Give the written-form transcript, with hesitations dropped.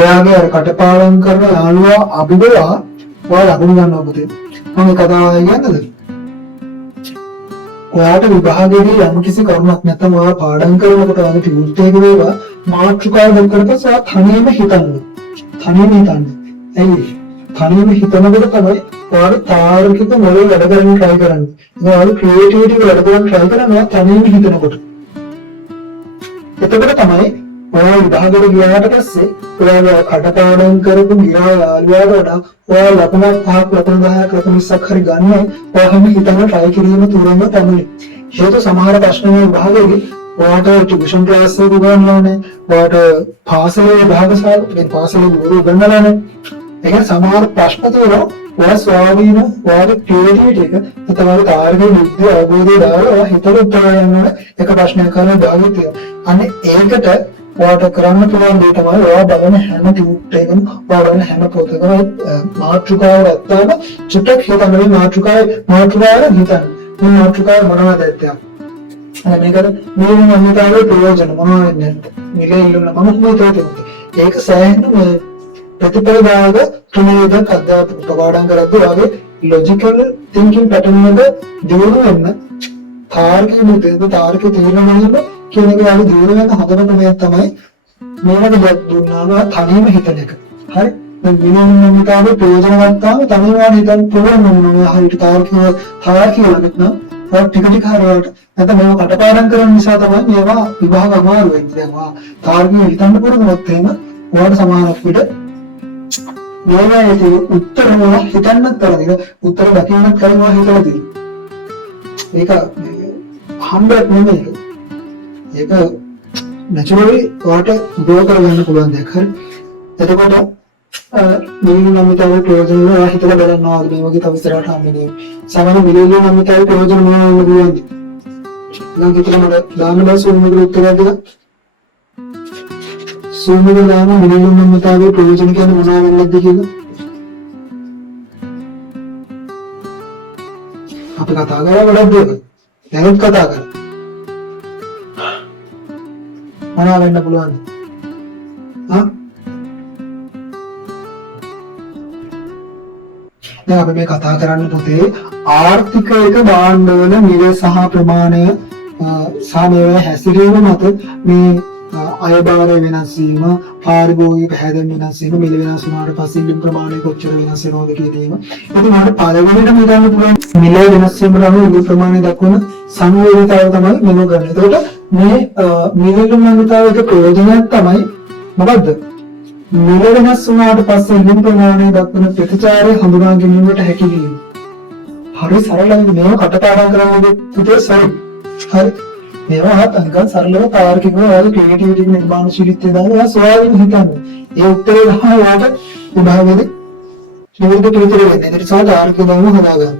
ඔයාගේ අර කටපාඩම් කරන යාළුවා අභිබවා ඔයා ලකුණු ගන්නවා පුතේ. මම කතාව කියන්නද? ඔයාට විභාගයේදී යම් කිසි කරුණක් නැත්නම් ඔයා පාඩම් කරනකොට වගේ ටියුට් එකක වේවා මාතෘකාව දෙන්නකොට ඔයා තනියම හිතන්න. තනියම හිතන්න. ඇයි? තනියම හිතනකොට තමයි ඔයාගේ තාර්කික මොළේ වැඩ කරන්න try කරන්නේ. ඔයාගේ ක්‍රියේටිවිටි වැඩ කරන්න try කරනවා තනියම හිතනකොට. එතකොට තමයි ඔයා විභාගයට ගියාට පස්සේ ඔයාලා කටපාඩම් කරපු ගියා යාළුවාට වඩා ඔයා ලකුණක් 5ක් ලකුණු 10ක් ලකුණු 20ක් හරි ගන්න ඔයාම හිතන try කිරීම තුරම තමයි. හේතු සමහර ප්‍රශ්න වල විභාගයේදී ඔයාට ටියුෂන් ක්ලාස් එක ගන්න ඕනේ. ඔයාට පාසලේ විභාගශාල මේ පාසලේ ගුරු ගන්නලානේ. ඒක සමහර ප්‍රශ්න තියෙනවා ඔයා ස්වාධීන ඔයාගේ ක්‍රියේටිවිටි එක තමයි තාර්කික බුද්ධි අවබෝධය දාලා ඔයා හිතට උත්තර ගන්න එක ප්‍රශ්නයක් කරලා දාගෙන තියෙනවා. අනේ ඒකට ඔයාට කරන්න පුළුවන් දේ තමයි ඔයා බලන හැම ටියුට් එකකම ඔයා බලන හැම පොතකම මාතෘකාව ගත්තාම චුට්ටක් හිතන්න මේ මාතෘකාව හිතන්න. මේ මාතෘකාව මොනවද ඇත්තේ? අනේ මේකට මේ මොනවද ප්‍රයෝජන මොනවද නැත්නම් මිලේ ඉල්ලුණ මම හිතුවා ඒක සෑහෙන ප්‍රතිපල දායක ක්‍රමයකට අධ්‍යාපන ප්‍රවාඩම් කරද්දී වගේ ලොජිකල් තින්කින් පැටර්න් එක දියුණු වෙන්න තාර්කික තීරණ ගන්න කියන එක වගේ දියුණු වෙන හදන ක්‍රමයක් තමයි මේකට දුන්නාම තනියම හිතන එක. හරි? දැන් විනෝමිතාවේ ප්‍රයෝජන ගත්තාම තනියම හිතන්න පුළුවන් මොනවා හරියට තාර්කික නැත්නම් ටික ටික හරියට නැත්නම් මේව කටපාඩම් කරන නිසා තමයි මේවා විභාග අමාරු වෙන්නේ. දැන් තාර්කික හිතන්න පුළුවන්වත් එහෙම ඔයාලට සමානක් විදිහට මේවායේ උත්තර මොනවා හිතන්නත් තරදින උත්තර දකින්නත් කලින්වා හිතලා තියෙනවා. මේක හම්බෙත් නෙමෙයි. ඒක නැචරලි ඔයාලට ග්‍රෝ කරගන්න පුළුවන් දෙයක්. හරි. එතකොට මිලියන නම්ිතාවේ ප්‍රයෝජන වල හිතලා බලනවා මේ වගේ තව ඉස්සරහට හම්බෙන්නේ. සමහර මිලියන නම්ිතාවේ ප්‍රයෝජන මොනවා වෙන්න පුළුවන්ද? නම් කිතල මට දාන්න බෑ සෝමගල උත්තරයක් දෙක. සෝමගල දාන මිලියන නම්ිතාවේ ප්‍රයෝජන කියන්නේ මොනවා වෙන්නද කියලා. අපි කතා කරලා වැඩක් දෙක. දැනුත් කතා කරා. මොනවා වෙන්න පුළුවන්ද? දැන් අපි මේ කතා කරන්න පුතේ ආර්ථිකයක භාණ්ඩවල මිල සහ ප්‍රමාණය සහ මේවා හැසිරීම මත මේ අයබාර වෙනස් වීම, පාරිභෝගික පැහැදීම් වෙනස් වීම, මිල වෙනස් වුණාට පස්සේ මිල ප්‍රමාණය කොච්චර වෙනස් වෙනවද කියන ඒවා. ඉතින් මට පළවෙනිට මේ ගන්න පුළුවන් මිල වෙනස් වීමට අනුව මිල ප්‍රමාණය දක්වන සංවේදීතාවය තමයි මෙලෝ ගන්න. එතකොට මේ මිල ප්‍රමාණිතාවයක ප්‍රයෝජනයක් තමයි මොකද්ද? මිල වෙනස් වුණාට පස්සේ මිල ප්‍රමාණය දක්වන ප්‍රතිචාරය හඳුනා ගැනීමට හැකි වීම. හරි සරලයි මේව කටපාඩම් කරන්නේ පුතේ සරි. හරි. මේවා අනිකන් සරලව තාර්කිකව ඔයාගේ ක්‍රියේටිවිටි එක නිර්මාණශීලීත්වය දාලා ඔයා සොයාගෙන හිතන්න. ඒ උත්තරේ තමයි ඔයාට විභාගෙදී ශ්‍රේණික පිළිතුර වෙන්නේ. ඒ නිසා තාර්කිකව හදාගන්න.